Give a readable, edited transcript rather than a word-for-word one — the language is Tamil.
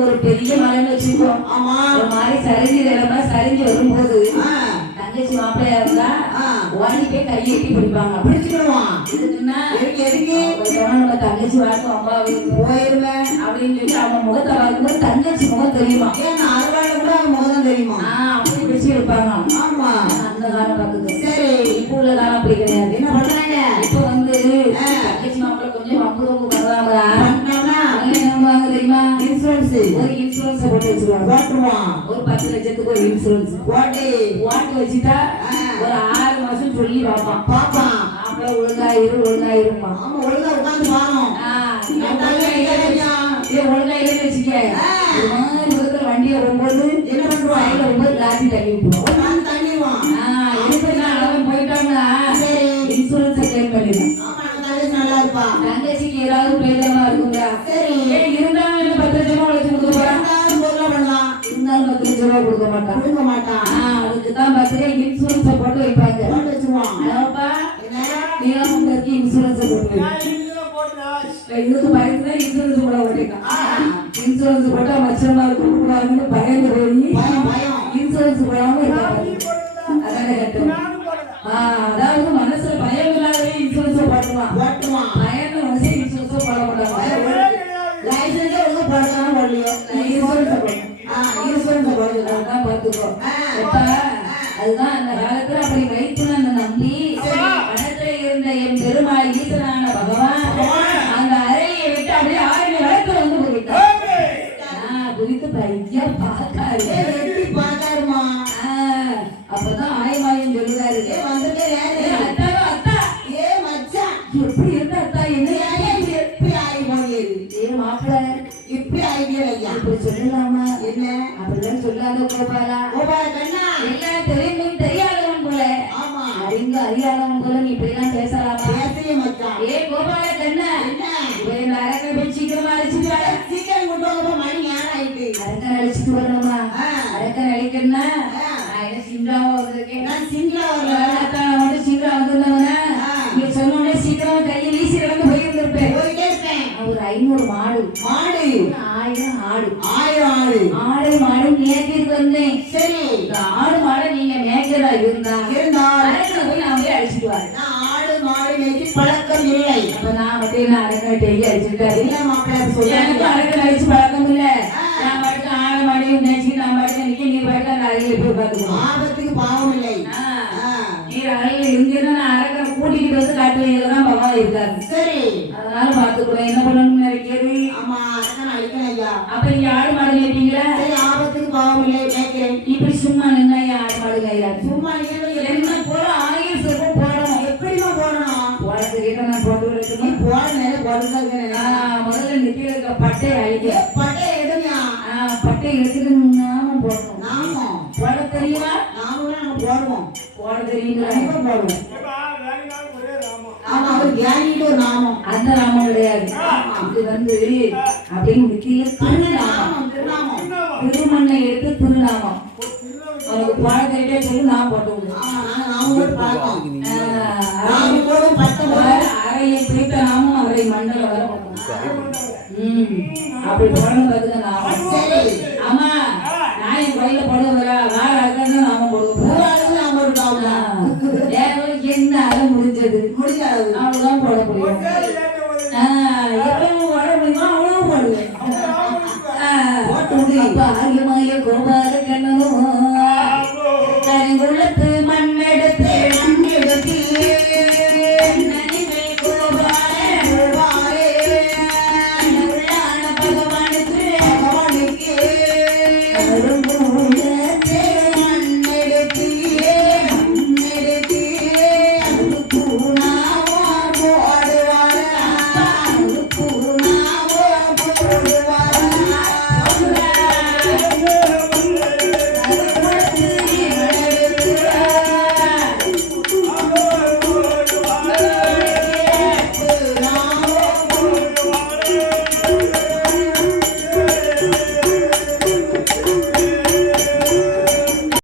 ஒரு பெரிய மலைன்னு வச்சுக்கோம். ஒரு மாதிரி சரிஞ்சு சரிஞ்சு வரும்போது தங்கச்சி மாப்பிள்ளையா இருந்தா ஓடி போய் கையெட்டி பிடிப்பாங்க, பிடிச்சுக்கிடுவான். எதுக்குன்னா நம்ம தங்கச்சி வாழ்க்கை அம்மா போயிருவேன் அப்படின்னு சொல்லி அவங்க முகத்தை பார்க்கும்போது தங்கச்சி முகம் தெரியுமா, ஏன்னா அறுவாடு கூட அவங்க முகம் தெரியுமா, அப்படி பிடிச்சு இருப்பாங்க. ஆமா, அந்த காலம் பார்க்குது. சரி, இப்போ உள்ள காலம் அப்படி கிடையாது. என்ன பண்றாங்க இப்போ வந்து தங்கச்சி மாப்பிள்ளை கொஞ்சம் அம்புதவங்க பண்றாங்களா தெரியுமா, இன்சூரன்ஸ் ஒரு இன்சூரன்ஸ் போட்டு வச்சிருவாங்க. ஒரு 10 லட்சத்துக்கு ஒரு இன்சூரன்ஸ் ஓட்டு வச்சுட்டா ஒரு 6 மாசம் சொல்லி பாப்பான். அப்புறம் ஒழுங்காயிருமா. ஆமா, ஒழுங்கா உட்காந்து பாருங்க. ஒழுங்கா இல்லைன்னு வச்சுக்க வண்டியை வரும்போது என்ன பண்ணுவான், வரும்போது லாரி தள்ளி விட்டுருவான். போயிட்டாங்கன்னா இன்சூரன்ஸ் கிளைம் பண்ணிடுவான். நல்லா இருப்பா, தங்கச்சிக்கு ஏதாவது பிரயோஜனமா இருக்குங்க. சரி, இருந்தாலும் 10 லட்சமா உழைச்சு கொடுக்க போறான். இருந்தாலும் 10 லட்ச ரூபா கொடுக்க மாட்டான். அதுக்குதான் பத்திரிகை இன்சூரன்ஸ் போட்டு வைப்பாங்க. இன்சூரன்ஸ் போட்டு இதுக்கு பயந்துதான் இன்சூரன்ஸ் போட மாட்டேங்கான். இன்சூரன்ஸ் போட்டா மச்சமா கொடுக்கூடாதுன்னு பயந்து போய் இன்சூரன்ஸ் போடாம இருக்காங்க. அதான கட்டும். அதாவது மனசுல பயம் இல்லாத இன்சூரன்ஸ் போட்டுவான். பயந்து மனசே இன்சூரன்ஸ் போட மாட்டாங்க. லைசன்ஸ் ஒழுங்கு போடலாம் போடலையோ இன்சூரன்ஸ் போடுறதுதான் பார்த்துக்கோ. அதுதான் அந்த காலத்துல அப்படி வைத்துன நம்பி பணத்துல இருந்த என் பெருமாள் ஈசனான பகவான் அந்த அறையை விட்டு அப்படியே ஆரணி வளர்த்து வந்து குறித்தார். குறித்து பையா பார்த்தாருமா. அப்பதான் ஆயமாயம் சொல்லுறாரு, அத்தா ஏ மச்சான் எப்படி இருந்த அத்தா என்ன எப்படி ஆகி போயிரு, ஏ மாப்பிள்ள இப்படி ஆகிய ஐயா இப்படி சொல்லலாமா, என்ன அப்படிலாம் சொல்லாத கோபாலா. கண்ணா எல்லாம் தெரியும் தெரியாதவன் போல. ஆமா, அறியாதவன் போல நீ இப்படி எல்லாம் பேசலாமா? பேசவே மச்சான். ஏ கோபால கண்ணா, இந்த அரக்கை போய் சீக்கிரமா அழைச்சிட்டு வர. சீக்கிரம் கொண்டு வாங்க, மணி நேரம் ஆயிட்டு. அரக்கன் அழைச்சிட்டு வரணுமா? அரக்கன் அழைக்கணும்னா என்ன சிங்களாவா வந்திருக்கேன். நான் சிங்களா வரல, சிங்களா வந்திருந்தவனா நீ சொன்ன சீக்கிரமா கையை வீசி வந்து போயிருந்திருப்பேன். போயிட்டே இருப்பேன். ஒரு 500 மாடு 1000 ஆடு மேய்க்கிறதுக்கு வந்தேன். சரி, இந்த ஆடு மாடை நீங்க மேய்க்கிறதா இருந்தா அரக்கனை போய் நான் போய் அழைச்சிட்டு வரேன். நான் ஆடு மாடு மேய்ச்சி பழக்கம் இல்லை. அப்ப நான் அப்படின்னு அரக்கனை டெய்லி அடிச்சுட்டாரு. இல்ல மாப்பிள்ளை எனக்கு அரக்கனை அடிச்சு பழக்கம் இல்ல. நான் பாட்டுக்கு ஆறு மணி நினைச்சு நான் பாட்டுக்கு நிக்க நீ பாட்டுக்கு அந்த அறையில போய் பார்த்துக்கணும். ஆபத்துக்கு பாவம் இல்லை. நீ அறையில இங்கிருந்து நான் அரக்கனை கூட்டிகிட்டு வந்து காட்டுவீங்கதான் பகவான் இருக்காரு. சரி அதனால பாத்துக்கிறோம் என்ன பண்ணணும்னு நினைக்கிறது. ஆமா அரக்கன் அழிக்கணும் ஐயா. அப்ப நீங்க ஆடு மாடு நினைப்பீங்களா? சரி ஆபத்துக்கு பாவம் இல்லை கேட்கிறேன். இப்படி சும்மா நின்னா ஆடு மாடு கையா சும்மா என்ன போல ஆயிரம் சிறப்பு போடணும். எப்படிமா போடணும்? போடுறதுக்கிட்ட நான் போட்டு வச்சுக்கணும். போட நேரம் போடுறதுக்கு முதல்ல நெத்தியில இருக்க பட்டை அழிக்க பட்டை எடுங்க. பட்டை எடுத்துட்டு நாமம் போடணும். நாமம் போட தெரியுமா? நாமம் நாங்க போடுவோம். போட தெரியுங்களா? போடுவோம். ஆமா அவர் கேனிட்டு ஒரு நாமம். அந்த நாமம் கிடையாது. இது வந்து அப்படின்னு நெத்தியில திருநாமம். திருமண்ணை எடுத்து திருநாமம் உனக்கு போட தெரியா சொல்லி நான் போட்டு அறையை பிடித்த நாமும் அறை மண்டல வர அப்படி போடணும் பாத்துக்க நாமம். ஆமா நான் என் கையில போடுவ வேற அழகான நாமம் போடுவோம். என்ன அறை முடிஞ்சது அவ்வளவுதான் போட முடியும். எவ்வளவு போட முடியுமோ அவ்வளவு போடுவேன். ஆரியமாய கோபா